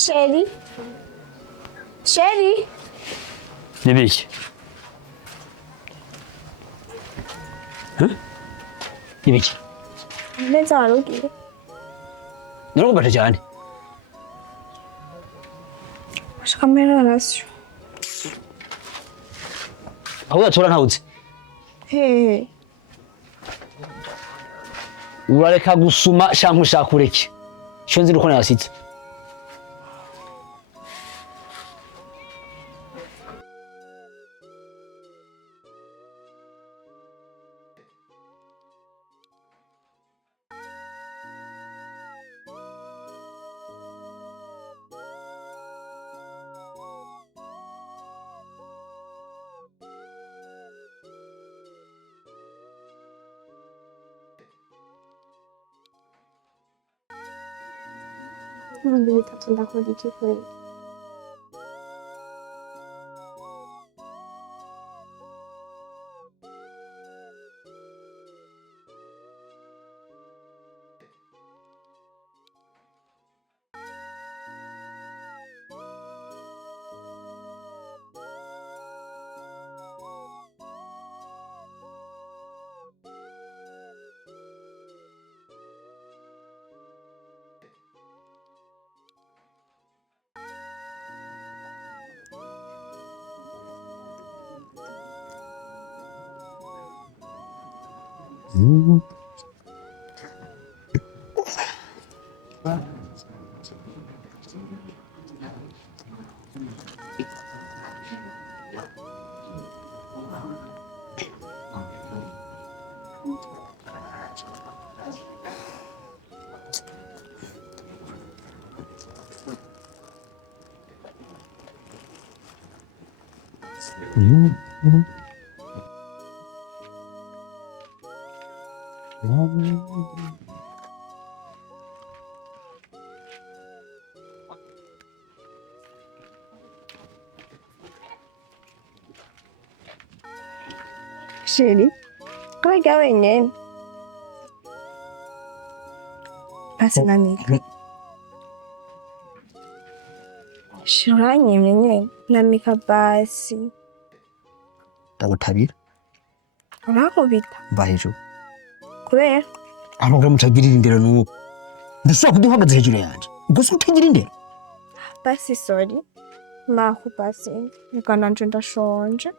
Sherry. Sherry. Ne bileyim. Hı? Ne bileyim. Ne zarı gibi. Ne oldu böyle yani? Başka kamera arası. Aho yatora ntawuzi. Hey. Urareka gusuma shanku ushaka ureke. Icyo nzi nuko nayasize. Ibihumbi bitatu ndakora iki kuri? Sherry. Kaya wenyewe. Basi nani? Shuranye mwenyewe namika basi. Ndagutabira. Urakubita. Mva hejuru. Kubera Amagara mutagirira indero nuko. Ndashaka kuduhagaze hejuru yanje. Ubwo se utagira indero? basi sorry. Mahu basi. Nikananje ndashonje.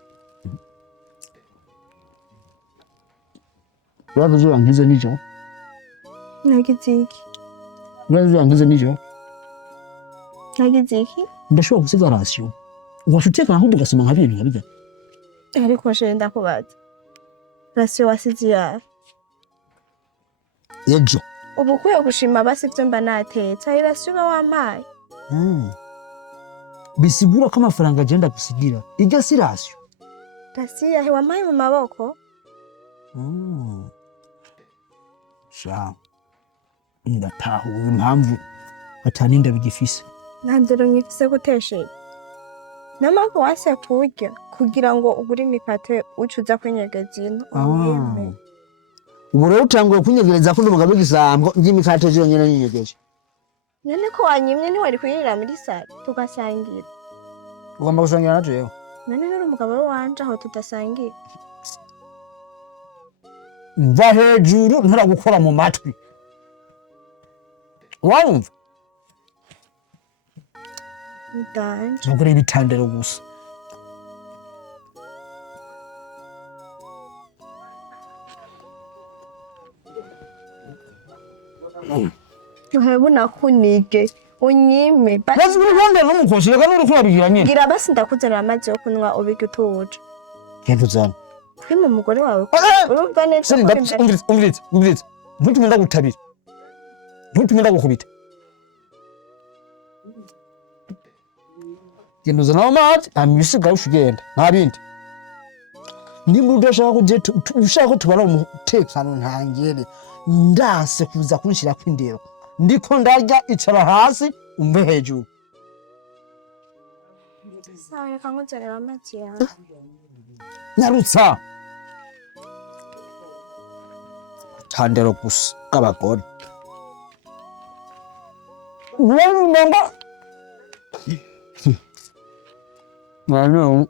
Uraza urangiza nijo. Nagize iki? Uraza urangiza nijo. Nagize iki? Ndashobora gusiga rasiyo. Washuteka aho ugasoma nka bintu nkabiga. Ariko Sherry ndakubaza. Rasiyo wasize yawe. Ejo. Ubu ukwiye gushima basi ibyo mba natetse. Ayo rasiyo uba wampaye. Bisigura ko amafaranga agenda gusigira. Iryo si rasiyo. Rasiyo yawe wampaye mu maboko? Sha. Ndatahuye impamvu ataninda bigifise. Nandero nyifise guteshe. Nampamvu wase kurya kugira ngo ugure imikate ucuza kwinyegeza ino. Ubu rero utanguye kunyegereza ko ndumugabo w'igisambo ry'imikate zonyene n'inyegeje. None ko wanyimye ntiwari kuyirira muri sare tugasangira. Ugomba gusangira na jewe. None nuri umugabo wanje aho tudasangira. Mva hejuru nturagukora mu matwi. Wumva? Ndanje. Nugure ibitandero gusa. Uhebu nakunige unyime basi uruhande n'umukoshi reka n'urukura bigiranye. Gira basi ndakuzanira amazi yo kunywa ubige utuje. Genda uzana. Kwima umugore wawe urumva neza. Umviriza. Ntutume ndagutabira. Ntutume ndagukubita. Genda uzana amazi amisiga ushigenda nta bindi. Nimba udashaka kujya ushaka ko tubana umutekano ntangere ndase kuza kunshira kwindero. Ndiko ndarya icara hasi umbe hejuru. Sawa reka nkuzanira amazi yawe. Nyarutsa. Tandero gusa kabagore. Wumva Mano.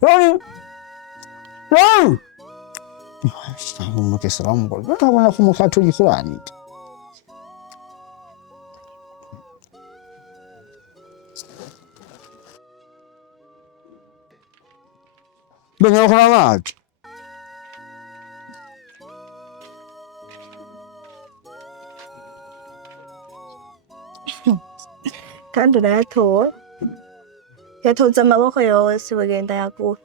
Roni. Roni. Umuke salamu kwa. Utabona kumufata ugikurani. Benga kwa maji. kandi urayatowe yatoze amaboko yose bagenda yakura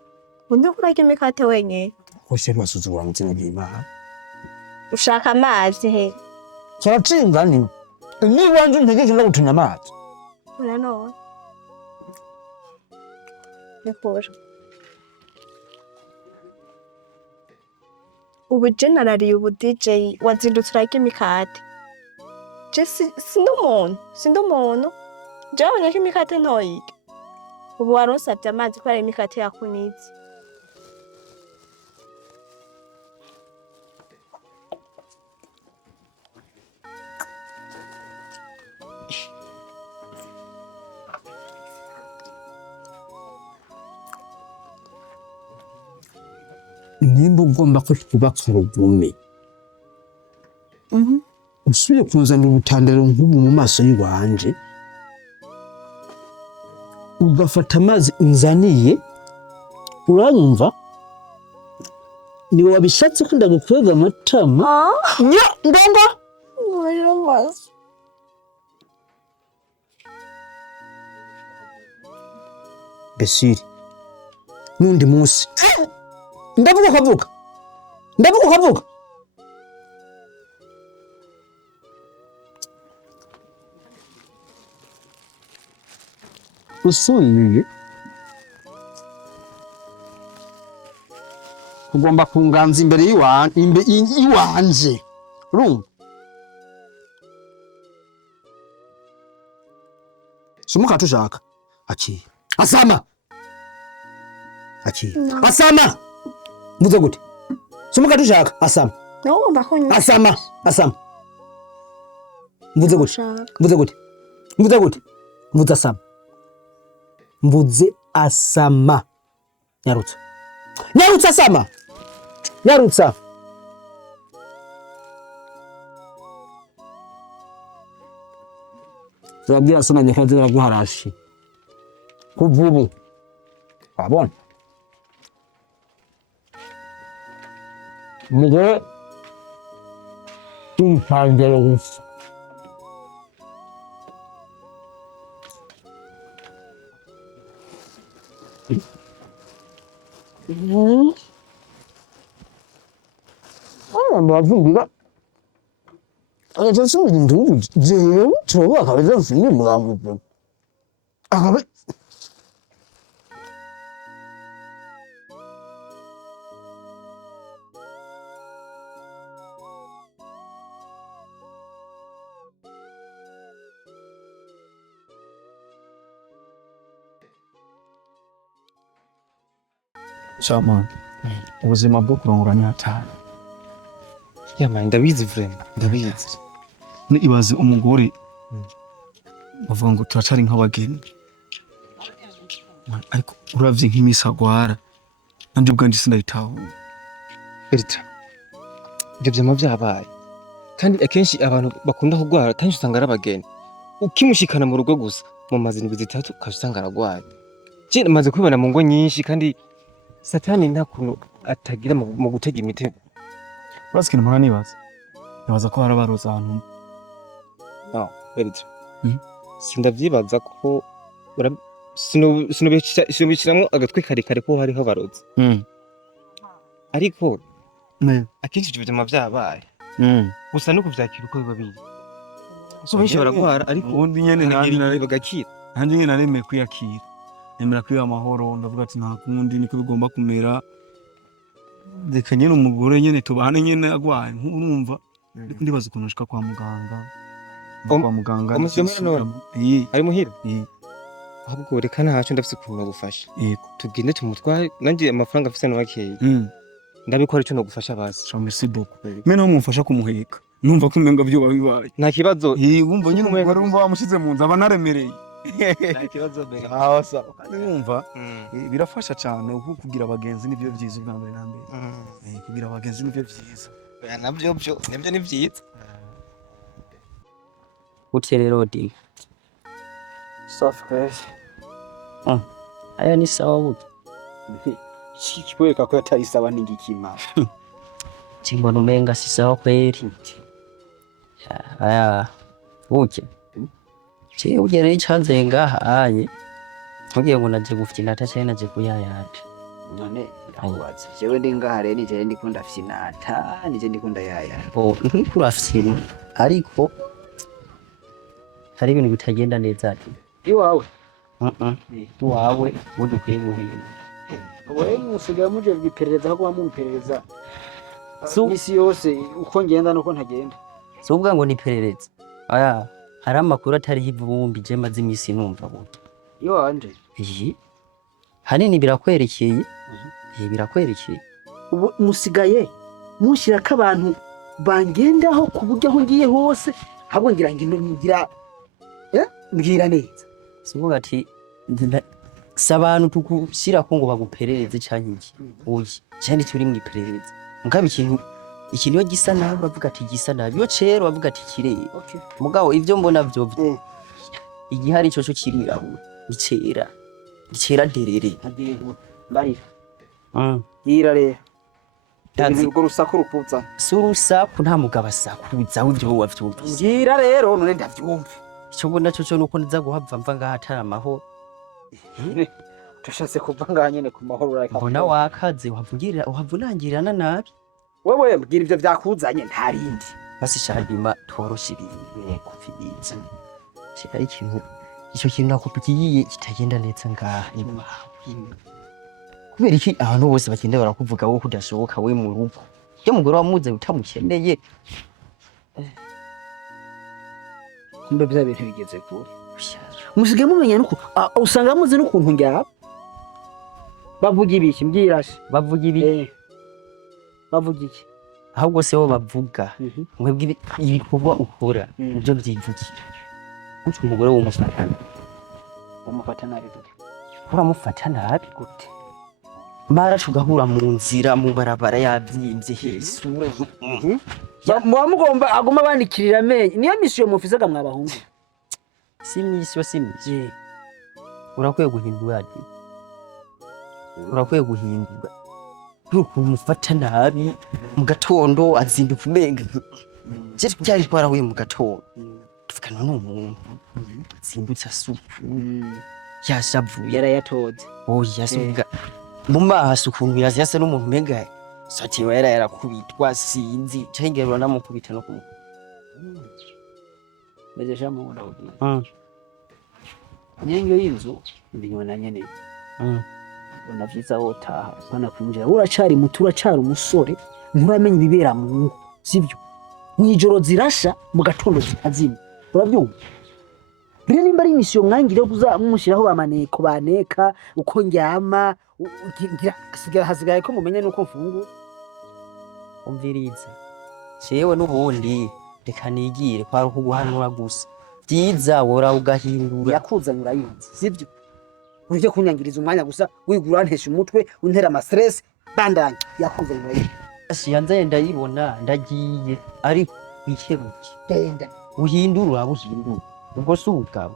undi kurarya imikate wenyine Hoshe basuzugura mutima bw'Imana. ushaka amazi he Cyatsinga ni. Niba nje ntegeke no gutunya amazi. nanone nikora ubu generali ubu DJ wazindutse urarya imikate je sindi umuntu jabonye ko imikate ntoyirya ubu waronsavye amazi kubera imikate yakunize Nimba ugomba ko twubaka urugume. Usubiye kuzana ubutandaro nk'ubu mu maso y'ibanje. Ugafata amazi unzaniye. Uranyumva? Ni wabishatse ko ndagukwega amatama. Nya ndongo. oya amazi Besiri. Nundi munsi. Ndavuga kavuga. Ndavuga kavuga. Usuye. Ugomba kunganza imbere iwanje. Rumva. Sumuka tushaka. Aki. Asama. Aki. Asama. Mvuze gute? Sumuka tushaka. Asama. ugomba kunywa Asama. Mvuze gute? Mvuze gute? Mvuze gute? Mvuze asama. Mvuze asama. Nyarutsa. Nyarutsa asama. Nyarutsa. Zabwira asama nyakaze naguharashi. Kuvubu. Wabona? Mugore tumfangero gusa. Ndavuga ageze mu ndu jewe tuba akabaza mfini murambo akabe Chama ubuzima bwo kurongoranya atari yama ndabizi vrema ndabizi ni ibaze umugore bavuga ngo turacari nk'abageni ariko uravye nk'imisagwara nanje ubwanje sindayitaho Berita ibyo byama byabaye kandi akenshi abantu bakunda kugwara kandi usanga arabageni ukimushikana mu rugo gusa mu mazini bizitatu ukasanga aragwaye je maze kubibona mu ngo nyinshi kandi satani nta kuntu atagira mu gutega imitego urasi kintu mpora nibaza ko harabaroza ahantu Berita sindavyibaza ko sinubishiramwo agatwe karekare ko hariho abarozi ariko akenshi ibyo byama byabaye gusa no kuvyakira uko biba biri so benshi baragwara ariko ubundi nyene bagakira nanje nyene naremeye kwiyakira nemera kwiba amahoro ndavuga ati nta kundi niko bigomba kumera reka nyene umugore nyene tubane nyene agwaye urumva ariko ndibaza ukuntu nshika kwa muganga ari muhira ahubwo reka ntaco ndafise ukuntu nagufasha tugende tumutware nanje amafaranga afise no makeyi ndabikora ico nagufasha basi merci beaucoup mene ho mumfasha kumuheka numva ko umenga byo babibaye nta kibazo wumva nyine umugore wumva wamushize mu nzu aba naremereye nta kibazo mbega aho sawa kandi wumva birafasha cyane kugira abagenzi nibyo byiza bwa mbere na mbere kugira abagenzi nibyo byiza nabyo nibyo ni byiza uterero di software aya ni sawa buti kikwereka ko yatayisaba n'ingikima chimbona umenga si sawa kweli aya buke che ugere ichanze ngaha anye ugiye ngo naje gufina atache naje kuyayata none ndakubaza jewe ndi ngaha rero nije ndikunda finata nije ndikunda yaya ntikurafisina ariko hari ibintu bitagenda neza ati iwawe iwawe udukwiye guhinga wowe musigaye muje biperereza ko bamuperereza So- isi yose uko ngenda nuko ntagenda si uvuga ngo niperereze aya hari amakuru atariho ivumbi je maze imisi numva buti iyo wanje hanini birakwerekeye birakwerekeye ubu musigaye mushirako abantu bangendaho ku buryo aho ngiye hose ahubwo ngira mbwira neza sivuga ati si abantu tugushirako ngo baguperereze canke iki oya cyane turi mu iperereza mugabo ikintu iyo gisa nabi bavuga ati gisa nabi iyo cero bavuga ati kireye mugabo ivyo mbona vyo igihari cyo kirirabura icera derere barira yira rero urwo rusaku ruputsa si urusaku nta mugabo asakuza w'ivyo wavyumvise ngira rero none ndavyumve icyo mbona cyo nuko nza guhava mva ngaha atari amahoro Tushatse kuva ngaha nyene ku mahoro urareka mbona wakaze uhavunangirana nabi wewe mbwira ivyo vyakuzanye nta rindi basi shadima tworoshe ibintu kufiza ari ikintu icyo kintu nakupikiye kitagenda neza ngaha kubera iki abantu bose bagenda barakuvuga wowe kudashoboka we mu rugo iyo mugore wamuze utamukeneye kumbe bya bintu bigeze kure musige mumenya nuko usanga muzi n'ukuntu njya bavuga ibiki mbwirashe bavuga ibi bavuga iki ahubwo se bo bavuga mwebwe ibikorwa ukora nibyo byivugira gutyo umugore umufata nabi gute uramufata nabi gute mara tugahura mu nzira mu barabara yabyimvye hesura muba mugomba aguma bandikirira amenyo niyo misiyo mufisaga mwabahungu simisi urakwiye guhindura ukuntu mufata nabi mu gatondo azinduka umenga je byari twarahuye mu gatondo tuvugana n'umuntu azindutse asuku yashavuye yarayatoze yasubiga mu maso ukuntu yasa n'umuntu umenga satiwe yarakubitwa sinzi cyangwa namukubita no kumu bejeje mu ndawugira nyengo y'inzu ndinyona nyene unavyiza wotaha bana kwinjira uracari muto uracari umusore nturamenya ibibera mu ngo sivyo mwijoro zirasha mu gatondo zitazima urabyumva rero nimba ari imisiyo mwangire kuzamushiraho bamaneko baneka uko ndyama hasigaye ko mumenye nuko mfungu umviriza jewe n'ubundi reka nigire kwari kuguhanura gusa byiza wora ugahindura yakuzanye urayinzi sivyo urije kunyangiriza umwanya gusa wigura ntesha umutwe untera ama stress bandanye yakuzanye urayinzi yanze ndayibona ndagiye ariko wikebuke genda uhindura ubwo si ubwabo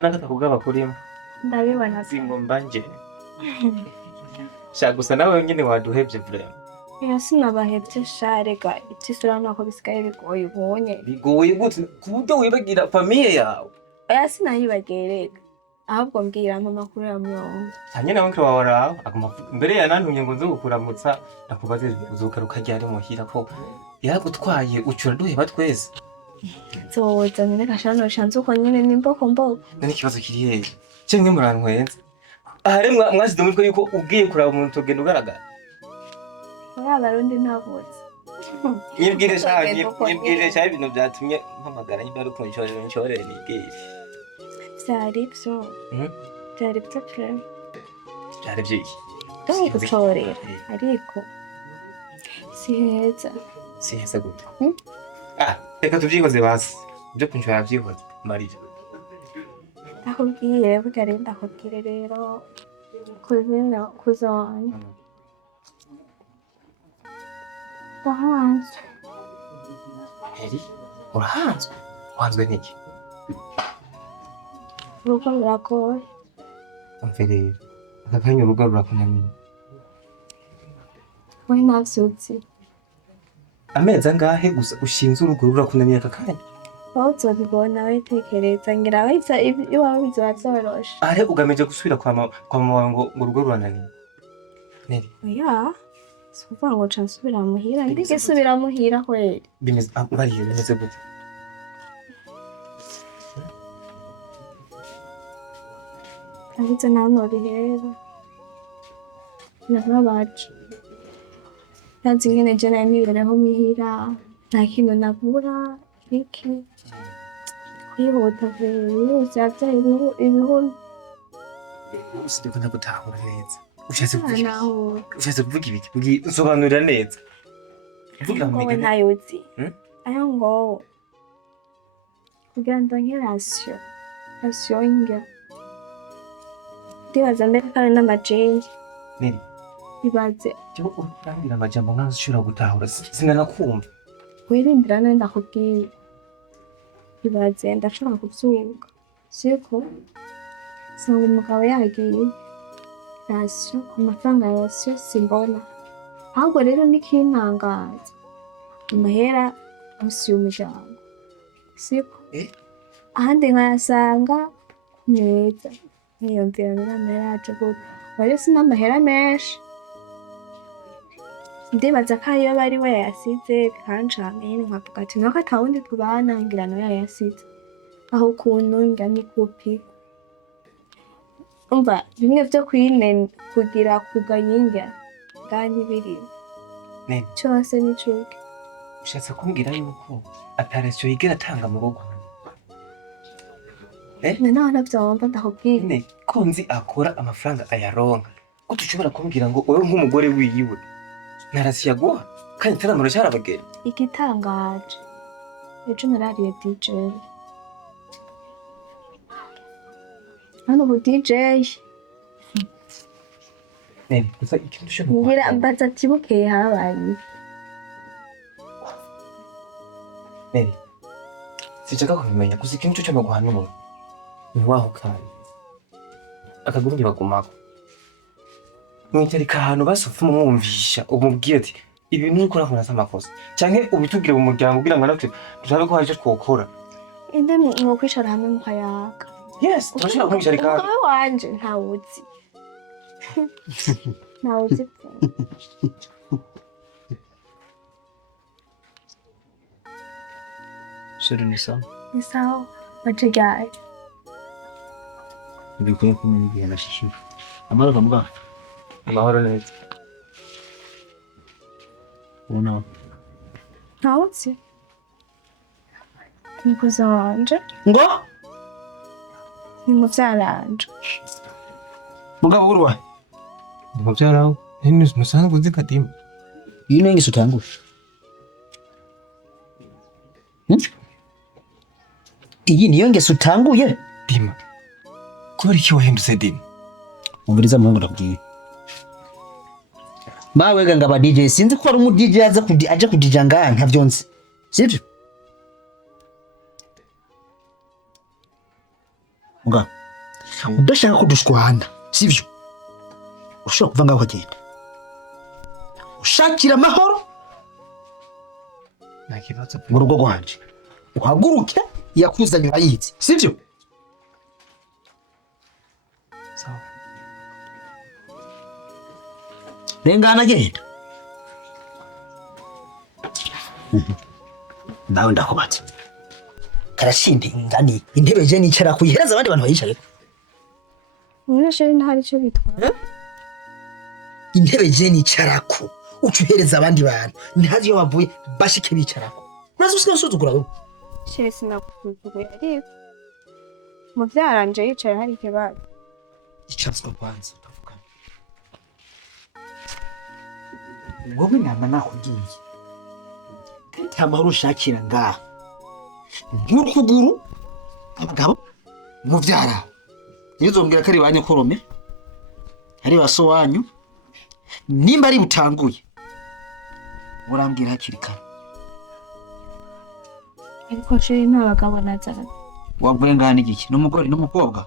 Nataka kugaba kurimo ndabibona singo mbanje sha gusa nawe nyine waduhebye vrema iyo sinabahebye sharega itisura nako bisigaye bigoye ubonye bigoye gute kuburyo wibagira famiye yawe oya sinayibagereka ahubwo mbwira mama kuri ya myongo hanye nawe nkira waraho aguma mbere yanantumye ngo nzo gukuramutsa nakubaze uzukaruka ryari muhira ko yagutwaye ucura duheba twese nzoza nyine gashano shanze uko nyine nimboko mboko. Nani ikibazo kiri hehe? Cyangwa murantwenze? Ahare mwasize umutwe yuko ugiye kuraba umuntu tugenda ugaragara. Oya abarundi ntabutse. Nyibwire sha ibintu byatumye mpamagara nyine ari kunshorera nigisha. Byari byo. Byari byo pe. Byari byiki. Kandi gucorera ariko si heza. Si heza gute? Reka tubyikoze basi. Ibyo kunshora byikoze Marira. Ndakubwiye bugari ndakubwire rero kuzina kuzona. Ndahanzwe. Heri? Urahanzwe? Uhanzwe n'iki? Urugo ruragoye. Amfere aka kanya urugo rurakunaniye. We navyutse. Amezi angahe gusa ushinze urugo rurakunaniye aka kanya? Wowe uzobibona witekereza ngira wese iwawe bizoba vyoroshe. Are ugamije gusubira kwa mama wawe ngo urugo rurananiye? Neri? Oya. Suvuga ngo ca nsubira muhira ndige subira muhira kweli. Bimeze bariye bimeze gute? Ahitse nanori hera. Narabaje. Yanzi ngene jana nibereho muhira. Nta kintu nagura iki. Kwihuta vyose yavyaye ibihuru. Sindiko ndagutahura neza. Ushatse kuvuga ibiki? Nsobanurira neza. Vuga ngo Ngowe ntayuzi. Ayo ngo kugira ndonke rasiyo inga. Ndibaza mbere kandi n'amajenje. Neri? Ibaze. Cyo urambira amajambo nk'ashobora gutahura sinanakumva. Wirindira none ndakubwiye. Ibaze ndashobora kuvyumva. Siko sanga umugabo yagiye. Rasiyo amafaranga ya rasiyo simbona. Ahubwo rero nikintangaza. Amahera musi y'umuryango. Siko ahandi nkayasanga neza. Niyumvira n'amahera yacu gute. Wari sinamahera menshi. Ndibaza ko iyo bari we yasize bikancanga nyine nkavuga ati nuko atawundi tubana ngira no yasize. Aho ukuntu ngira ni kopi. Umva bimwe vyo kugira kugayinga kandi biri. Neri? Cyose ni cuke. Ushatse kumbwira yuko atarasiyo yigera atanga mu rugo? Nawe navyumva ndakubwira. Ne ko nzi akora amafaranga ayaronka. Gute ushobora kumbwira ngo wowe nk'umugore wiwe narasiyo aguha kandi taramuro cyarabagera? Igitangaje. Ejo narariye DJ. Hano ubu DJ. Neri, gusa ikintu ushobora Ngira mbaza ati bukeye habaye. Neri, sinshaka kubimenya gusa ikintu cyo guhanura. Niwaho kandi akaguru bagumako mwicarika ahantu basofa umwumvisha umubwira ati ibintu ukora nkora amakosa canke ubitubwire mu muryango kugira ngo natwe turabe ko hari icyo twokora. Inde mwo kwicara hamwe mukayaga. Yes, turashobora kwicarika hamwe. Umugabo wanje ntawuzi. Ntawuzi. Seri ni sawa? Ni sawa. Wajigaye. Bikwiye kumenya na shishu. Amara kamuga. Amahoro neza. Una. Ntawuzi. Nikuze wanje. Ngo? Ni muvyaranje. Mugabo urwa. Muvyaraho. Nini musanzwe uzi kadima. Iyi ni ingeso utangusha. Iyi niyo ngeso utanguye? Dima. Kubera iki wahindutse Dima? Umviriza muhungu ndakubwiye. Mawe ngaba DJ sinzi ko ari umu DJ aje kudija ngaha ntavyo nzi. Sivyo? Nga. Udashaka kudushwana, sivyo? Ushobora kuva ngaho ukagenda. Ushakira amahoro Nta kibazo. mu rugo rwanje. Uhaguruke yakuzanye urayizi, sivyo? Sawa. Rengana genda. Nawe ndakubatse. karashinda ingani intebe je nicara kuyihereza abandi bantu bayicaye umunyeshuri ntari cyo bitwara intebe je nicarako ucuhereza abandi bantu ntazi iyo bavuye bashike bicarako urazi usika nsuzugura wewe sheri sinakuzuguye ariko muvyaranje yicaye hari ikibazo icazwa kwanza tuvugana wowe nama nakubwiye tamahoro ushakira ngaha nk'ukuguru abagabo muvyara nizombwira ko ari ba nyokorome ari ba so wanyu nimba ari butanguye urambwira hakiri kare ariko sheri nta bagabo nazana wavuye ngaha n'igiki n'umugore n'umukobwa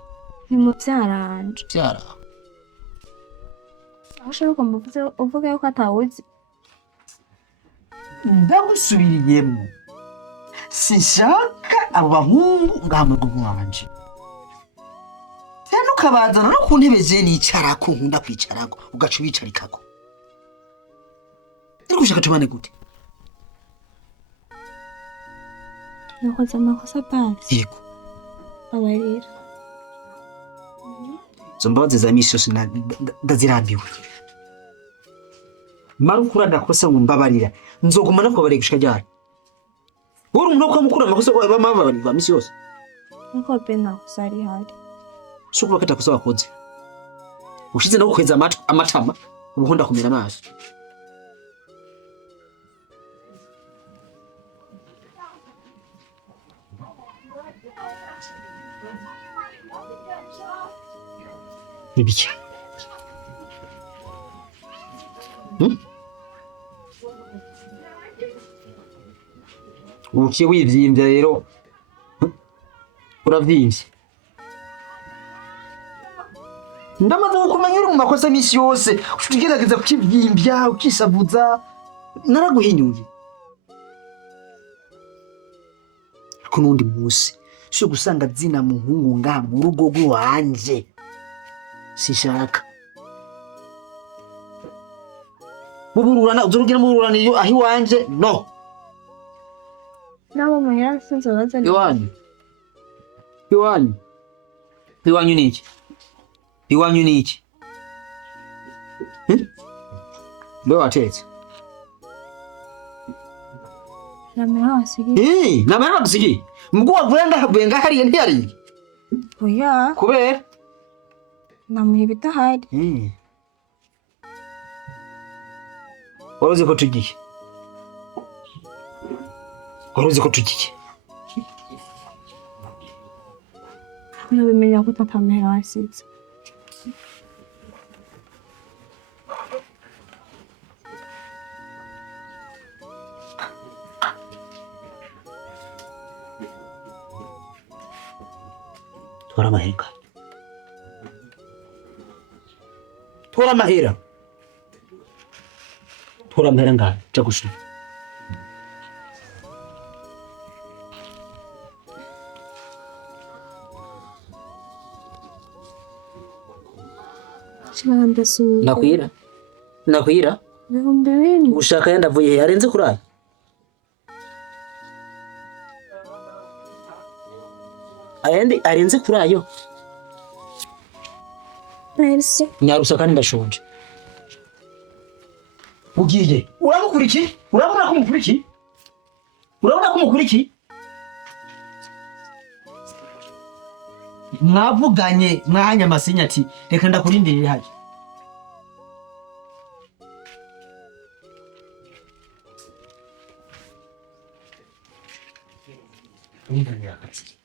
ni muvyaranje vyara aho ushobora uvuga yuko atawuzi ndagusubiriyemo sinshaka abo bahungu ngaha mu rugo wanje cyane ukabazana no ku ntebe je nicarako nkunda kwicarako ugaca ubicarikako ariko ushaka tubane gute nakoze amakosa basi yego abarira izo mbabazi za misi yose ndazirambiwe mara ukura agakosa ngo mbabarira nzoguma nakubabarira gushika ryari wowe umuntu wo kwamukura amakosa ko bamababarira misi yose nko pena sari hari shukuru kata kosa wakoze ushize no kweza amatama ubuhonda kumira amaso Nibiki ukiye wivyimbya rero uravyimbye ndamaze kumenya uri mu makosa misi yose ugerageza kukivyimbya ukisavuza naraguhinyuye ariko n'undi musi sho gusanga zina muhungu ngaha mu rugo rw'iwanje sishaka mubururana uzorugira mubururaniro aho iwanje no nabo muhira sinzo bazana iwanyu niki iwanyu niki mbe watetse namera wasigi namera wasigi mugwa wavuye ngaha hariya ntiyari oya kubera namuye bitahari waruzi ko tugiye nabimenya ko tatamera wasize tora amahera ngaha ja gushira nakwira ibihumbi bine ushaka yandavuye arenze kuraya ayandi arenze kurayo merci nyarusa kandi ndashonje ugiye urabona ko umukurikiye mwavuganye mwanya masinya ati reka ndakurindirira haje Nindani yakati